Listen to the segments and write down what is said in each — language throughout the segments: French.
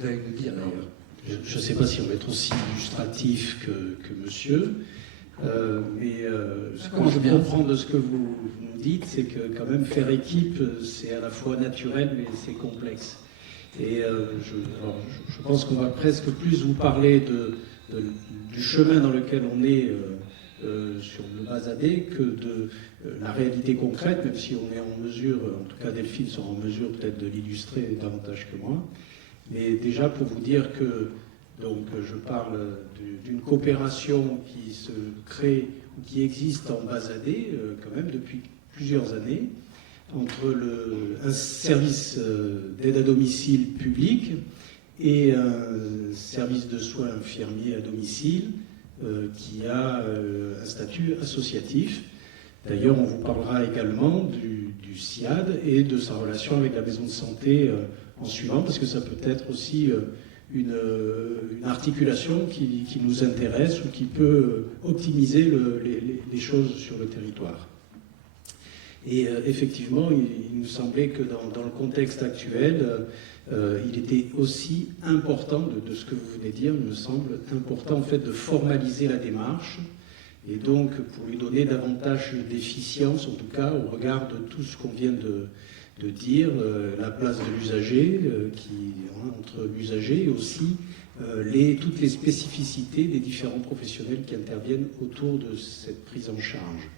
Vous allez nous dire d'ailleurs. Je ne sais pas si on va être aussi illustratif que monsieur, mais ce que je comprends de ce que vous nous dites, c'est que quand même faire équipe, c'est à la fois naturel, mais c'est complexe. Et je pense qu'on va presque plus vous parler du chemin dans lequel on est sur le Bazadais que de la réalité concrète, même si on est en mesure, en tout cas Delphine sera en mesure peut-être de l'illustrer davantage que moi. Mais déjà pour vous dire que donc, je parle d'une coopération qui se crée ou qui existe en Bazadais quand même depuis plusieurs années entre un service d'aide à domicile public et un service de soins infirmiers à domicile qui a un statut associatif. D'ailleurs, on vous parlera également du SIAD et de sa relation avec la maison de santé en suivant, parce que ça peut être aussi une articulation qui nous intéresse ou qui peut optimiser les choses sur le territoire. Et effectivement, il nous semblait que dans le contexte actuel, il était aussi important, de ce que vous venez de dire, il me semble important en fait de formaliser la démarche, et donc pour lui donner davantage d'efficience, en tout cas au regard de tout ce qu'on vient de dire, la place de l'usager, entre l'usager et aussi toutes les spécificités des différents professionnels qui interviennent autour de cette prise en charge.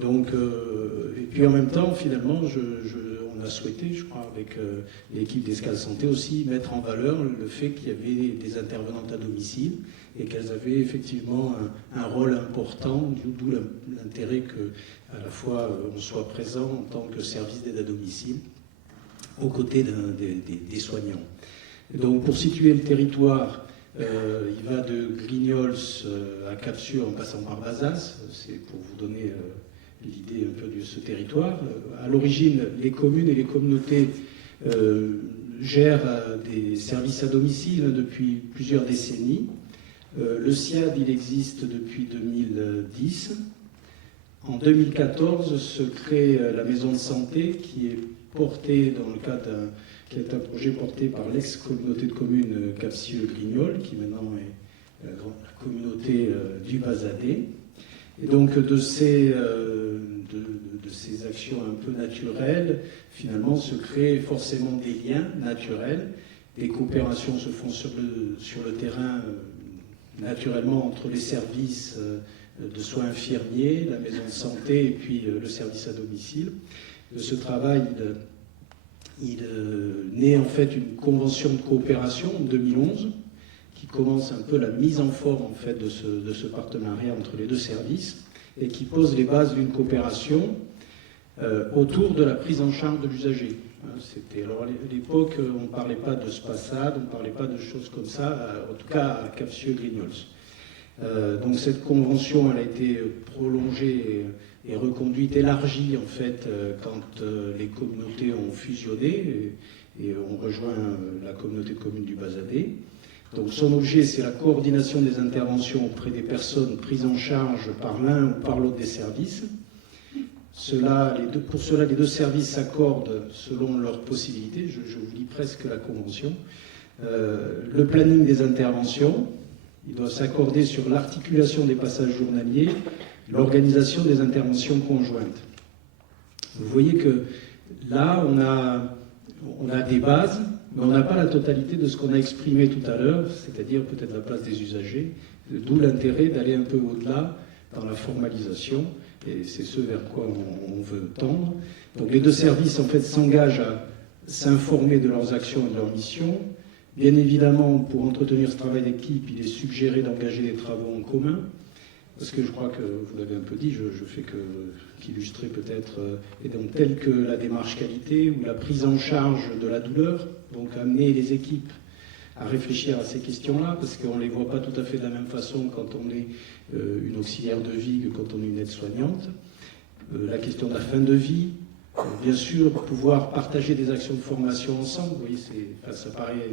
Donc, et puis en même temps, finalement, on a souhaité, je crois, avec l'équipe d'Escale Santé aussi, mettre en valeur le fait qu'il y avait des intervenantes à domicile et qu'elles avaient effectivement un rôle important, d'où l'intérêt qu'à la fois on soit présent en tant que service d'aide à domicile aux côtés des soignants. Et donc, pour situer le territoire, il va de Grignols à Cap-Sûr en passant par Bazas, c'est pour vous donner l'idée un peu de ce territoire. À l'origine, les communes et les communautés gèrent des services à domicile depuis plusieurs décennies. Le SIAD, il existe depuis 2010. En 2014 se crée la maison de santé qui est portée dans le cadre qui est un projet porté par l'ex-communauté de communes Cap-Cieux-Grignols, qui maintenant est la communauté du Bazadais. Et donc de ces actions un peu naturelles, finalement se créent forcément des liens naturels. Des coopérations se font sur le terrain naturellement entre les services de soins infirmiers, la maison de santé et puis le service à domicile. De ce travail, il naît en fait une convention de coopération en 2011 qui commence un peu la mise en forme en fait de ce partenariat entre les deux services et qui pose les bases d'une coopération autour de la prise en charge de l'usager. Alors à l'époque, on ne parlait pas de SPASAD, on ne parlait pas de choses comme ça, en tout cas à Cap-Cieux-Grignols. Donc cette convention, elle a été prolongée et reconduite, élargie en fait quand les communautés ont fusionné et ont rejoint la communauté de communes du Bazadais. Donc son objet, c'est la coordination des interventions auprès des personnes prises en charge par l'un ou par l'autre des services. Pour cela, les deux services s'accordent selon leurs possibilités. Je vous lis presque la convention. Le planning des interventions, ils doivent s'accorder sur l'articulation des passages journaliers, l'organisation des interventions conjointes. Vous voyez que là, on a des bases, mais on n'a pas la totalité de ce qu'on a exprimé tout à l'heure, c'est-à-dire peut-être la place des usagers, d'où l'intérêt d'aller un peu au-delà dans la formalisation, et c'est ce vers quoi on veut tendre. Donc les deux services en fait s'engagent à s'informer de leurs actions et de leurs missions. Bien évidemment, pour entretenir ce travail d'équipe, il est suggéré d'engager des travaux en commun, parce que je crois que vous l'avez un peu dit, je fais qu'illustrer peut-être, et donc telle que la démarche qualité ou la prise en charge de la douleur, donc amener les équipes à réfléchir à ces questions-là, parce qu'on ne les voit pas tout à fait de la même façon quand on est une auxiliaire de vie que quand on est une aide-soignante. La question de la fin de vie, bien sûr, pouvoir partager des actions de formation ensemble, vous voyez, ça paraît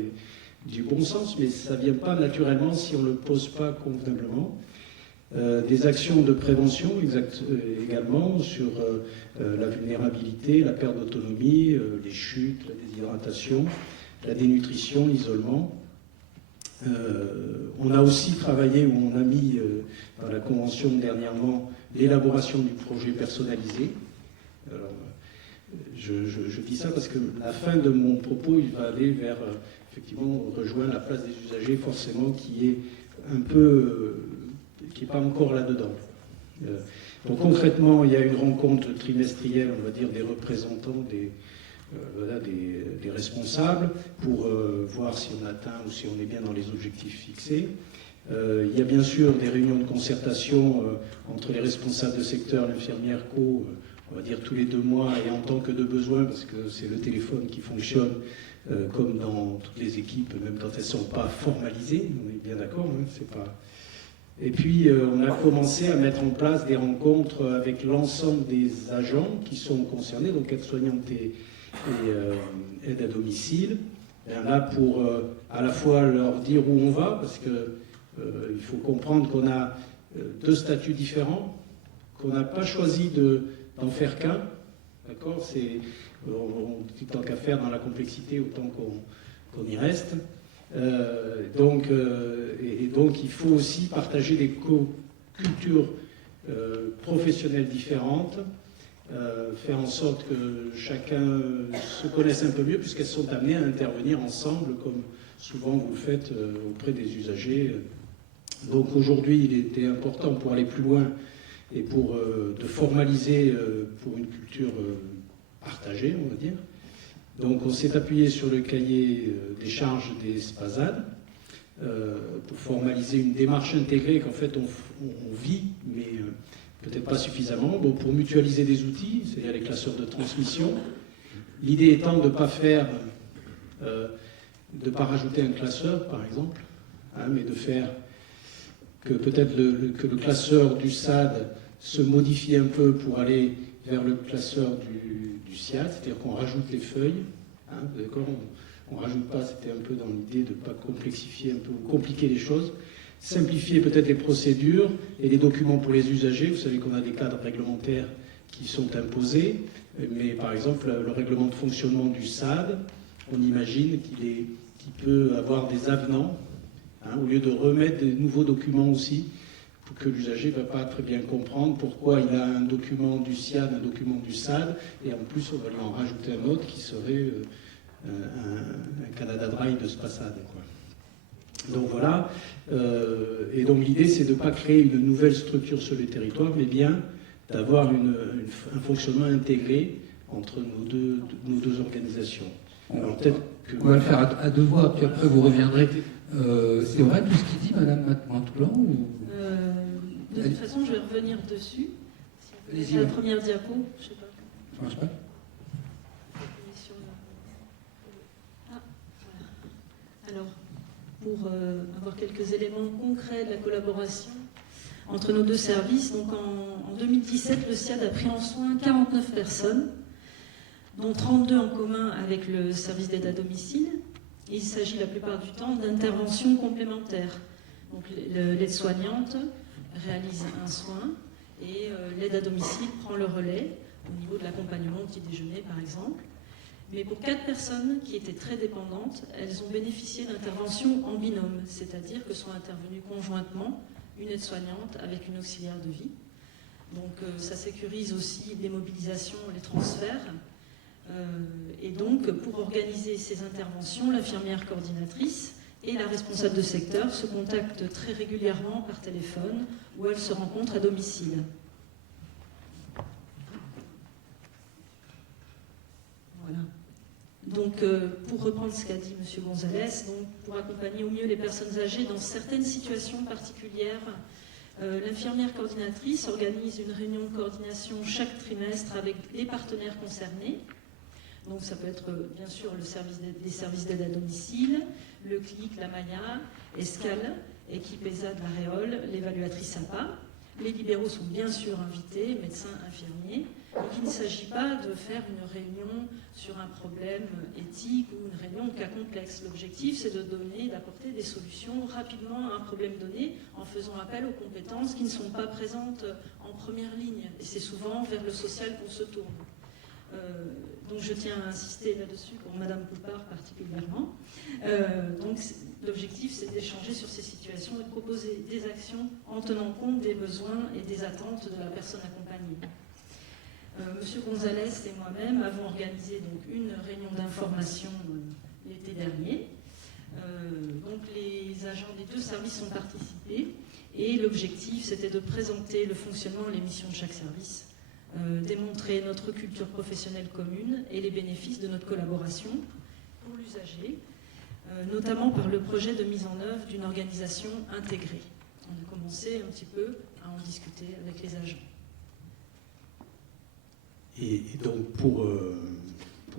du bon sens, mais ça ne vient pas naturellement si on ne le pose pas convenablement. Des actions de prévention également sur la vulnérabilité, la perte d'autonomie, les chutes, la déshydratation, la dénutrition, l'isolement. On a aussi travaillé, où on a mis dans la convention dernièrement, l'élaboration du projet personnalisé. Alors, je dis ça parce que la fin de mon propos, il va aller vers, effectivement, rejoindre la place des usagers, forcément, qui est un peu, qui n'est pas encore là-dedans. Donc concrètement, il y a une rencontre trimestrielle, on va dire, des représentants des responsables pour voir si on atteint ou si on est bien dans les objectifs fixés. Il y a bien sûr des réunions de concertation entre les responsables de secteur, l'infirmière co, on va dire tous les 2 mois et en tant que de besoin, parce que c'est le téléphone qui fonctionne comme dans toutes les équipes, même quand elles ne sont pas formalisées, on est bien d'accord, hein, c'est pas... Et puis on a commencé à mettre en place des rencontres avec l'ensemble des agents qui sont concernés, donc aides-soignantes et aide à domicile, là pour à la fois leur dire où on va, parce que il faut comprendre qu'on a 2 statuts différents, qu'on n'a pas choisi d'en faire qu'un, d'accord, c'est tant qu'à faire dans la complexité, autant qu'on y reste. Donc il faut aussi partager des cultures professionnelles différentes, faire en sorte que chacun se connaisse un peu mieux, puisqu'elles sont amenées à intervenir ensemble, comme souvent vous le faites auprès des usagers. Donc aujourd'hui, il était important, pour aller plus loin et de formaliser pour une culture partagée, on va dire. Donc on s'est appuyé sur le cahier des charges des SPASAD pour formaliser une démarche intégrée qu'en fait on vit, mais peut-être pas suffisamment, bon, pour mutualiser des outils, c'est-à-dire les classeurs de transmission. L'idée étant de ne pas faire, de pas rajouter un classeur, par exemple, hein, mais de faire que peut-être que le classeur du SAD se modifie un peu pour aller vers le classeur du SIAD, c'est-à-dire qu'on rajoute les feuilles, hein, d'accord, on ne rajoute pas, c'était un peu dans l'idée de ne pas complexifier, un peu compliquer les choses. Simplifier peut-être les procédures et les documents pour les usagers. Vous savez qu'on a des cadres réglementaires qui sont imposés, mais par exemple, le règlement de fonctionnement du SAD, on imagine qu'il peut avoir des avenants, hein, au lieu de remettre des nouveaux documents aussi, pour que l'usager ne va pas très bien comprendre pourquoi il a un document du SIAD, un document du SAD, et en plus on va lui en rajouter un autre qui serait un Canada Dry de SPASAD, quoi. Donc voilà, et donc l'idée c'est de ne pas créer une nouvelle structure sur le territoire, mais bien d'avoir un fonctionnement intégré entre nos deux organisations. Alors peut-être que... On va le faire à 2 voix, puis après vous reviendrez. C'est vrai tout ce qu'il dit, Madame Mantoulan ou... De toute façon, je vais revenir dessus. Si la première diapo, je ne sais pas. Ça marche pas ? Ah, voilà. Alors, pour avoir quelques éléments concrets de la collaboration entre nos 2 services, donc en 2017, le SIAD a pris en soin 49 personnes, dont 32 en commun avec le service d'aide à domicile. Il s'agit la plupart du temps d'interventions complémentaires. Donc l'aide-soignante réalise un soin et l'aide à domicile prend le relais au niveau de l'accompagnement au petit déjeuner par exemple. Mais pour 4 personnes qui étaient très dépendantes, elles ont bénéficié d'interventions en binôme, c'est-à-dire que sont intervenues conjointement une aide-soignante avec une auxiliaire de vie. Donc ça sécurise aussi les mobilisations, les transferts. Et donc pour organiser ces interventions, l'infirmière coordinatrice et la responsable de secteur se contactent très régulièrement par téléphone ou elles se rencontrent à domicile. Voilà. Donc, pour reprendre ce qu'a dit M. Gonzalez, donc, pour accompagner au mieux les personnes âgées dans certaines situations particulières, l'infirmière coordinatrice organise une réunion de coordination chaque trimestre avec les partenaires concernés. Donc ça peut être bien sûr les services d'aide à domicile, le CLIC, la Maya, Escale, équipe ESA de la Réole, l'évaluatrice APA. Les libéraux sont bien sûr invités, médecins, infirmiers, et qu'il ne s'agit pas de faire une réunion sur un problème éthique ou une réunion de cas complexe. L'objectif, c'est de donner, d'apporter des solutions rapidement à un problème donné en faisant appel aux compétences qui ne sont pas présentes en première ligne. Et c'est souvent vers le social qu'on se tourne. Donc je tiens à insister là-dessus pour Madame Poupard particulièrement. Donc l'objectif, c'est d'échanger sur ces situations et de proposer des actions en tenant compte des besoins et des attentes de la personne accompagnée. Monsieur Gonzalez et moi-même avons organisé donc une réunion d'information l'été dernier. Donc les agents des 2 services ont participé et l'objectif, c'était de présenter le fonctionnement et les missions de chaque service, démontrer notre culture professionnelle commune et les bénéfices de notre collaboration pour l'usager, notamment par le projet de mise en œuvre d'une organisation intégrée. On a commencé un petit peu à en discuter avec les agents. Et donc pour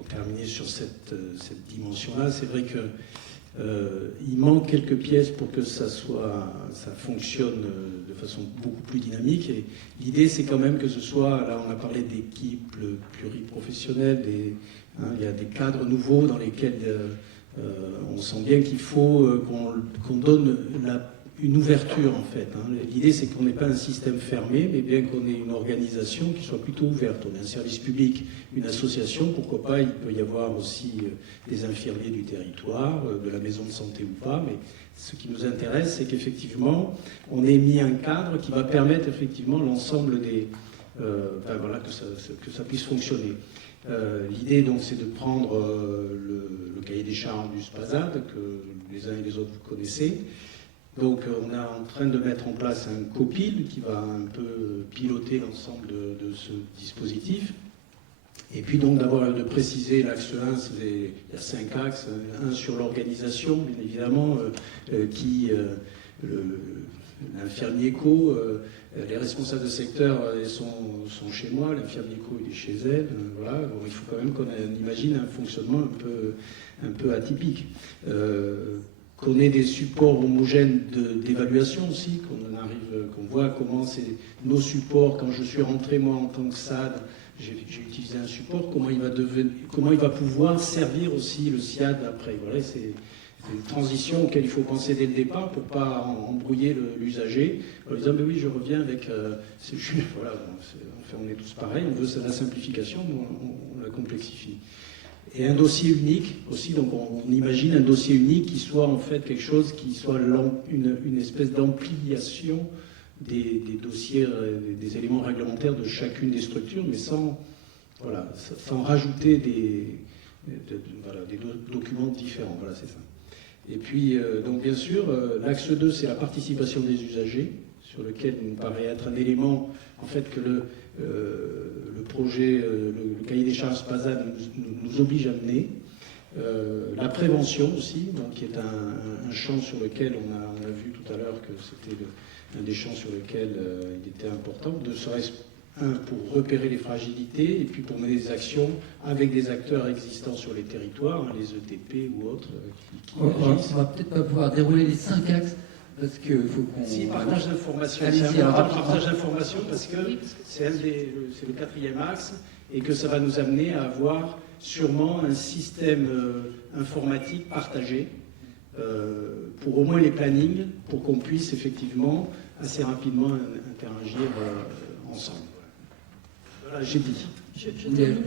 terminer sur cette dimension-là, c'est vrai que il manque quelques pièces pour que ça fonctionne de façon beaucoup plus dynamique. Et l'idée, c'est quand même que ce soit, là on a parlé d'équipes pluriprofessionnelles, il y a des cadres nouveaux dans lesquels on sent bien qu'il faut qu'on donne une ouverture en fait. L'idée, c'est qu'on n'ait pas un système fermé, mais bien qu'on ait une organisation qui soit plutôt ouverte. On a un service public, une association, pourquoi pas, il peut y avoir aussi des infirmiers du territoire, de la maison de santé ou pas, mais ce qui nous intéresse, c'est qu'effectivement, on ait mis un cadre qui va permettre effectivement l'ensemble des... voilà, que ça puisse fonctionner. L'idée, donc, c'est de prendre le cahier des charges du SPASAD, que les uns et les autres vous connaissez. Donc on est en train de mettre en place un copil qui va un peu piloter l'ensemble de ce dispositif. Et puis donc de préciser l'axe 1, il y a 5 axes, un sur l'organisation, bien évidemment, l'infirmier éco, les responsables de secteur sont chez moi, l'infirmier éco il est chez elle, voilà. Bon, il faut quand même qu'on imagine un fonctionnement un peu atypique. Qu'on ait des supports homogènes d'évaluation aussi, qu'on voit comment c'est nos supports. Quand je suis rentré moi en tant que SAD, j'ai utilisé un support, comment il va pouvoir servir aussi le SIAD après. Voilà, c'est une transition auquel il faut penser dès le départ pour ne pas embrouiller l'usager en disant mais oui je reviens avec voilà, on est tous pareils, on veut la simplification, mais on la complexifie. Et un dossier unique aussi, donc on imagine un dossier unique qui soit en fait quelque chose qui soit une espèce d'ampliation des dossiers, des éléments réglementaires de chacune des structures, mais sans rajouter des documents différents. Voilà, c'est ça. Et puis, donc bien sûr, l'axe 2, c'est la participation des usagers, sur lequel il me paraît être un élément, en fait, que le projet, le cahier des charges SPASAD nous oblige à mener. La prévention aussi, donc, qui est un champ sur lequel on a vu tout à l'heure que c'était un des champs sur lesquels il était important, de serait-ce pour repérer les fragilités et puis pour mener des actions avec des acteurs existants sur les territoires, les ETP ou autres qui agissent. On va peut-être pas pouvoir dérouler les 5 axes parce qu'il faut qu'on... Si, partage d'informations. Allez-y, partage d'informations parce que c'est le 4e axe et que ça va nous amener à avoir sûrement un système informatique partagé pour au moins les plannings, pour qu'on puisse effectivement assez rapidement interagir ensemble. Voilà, j'ai dit. Je termine.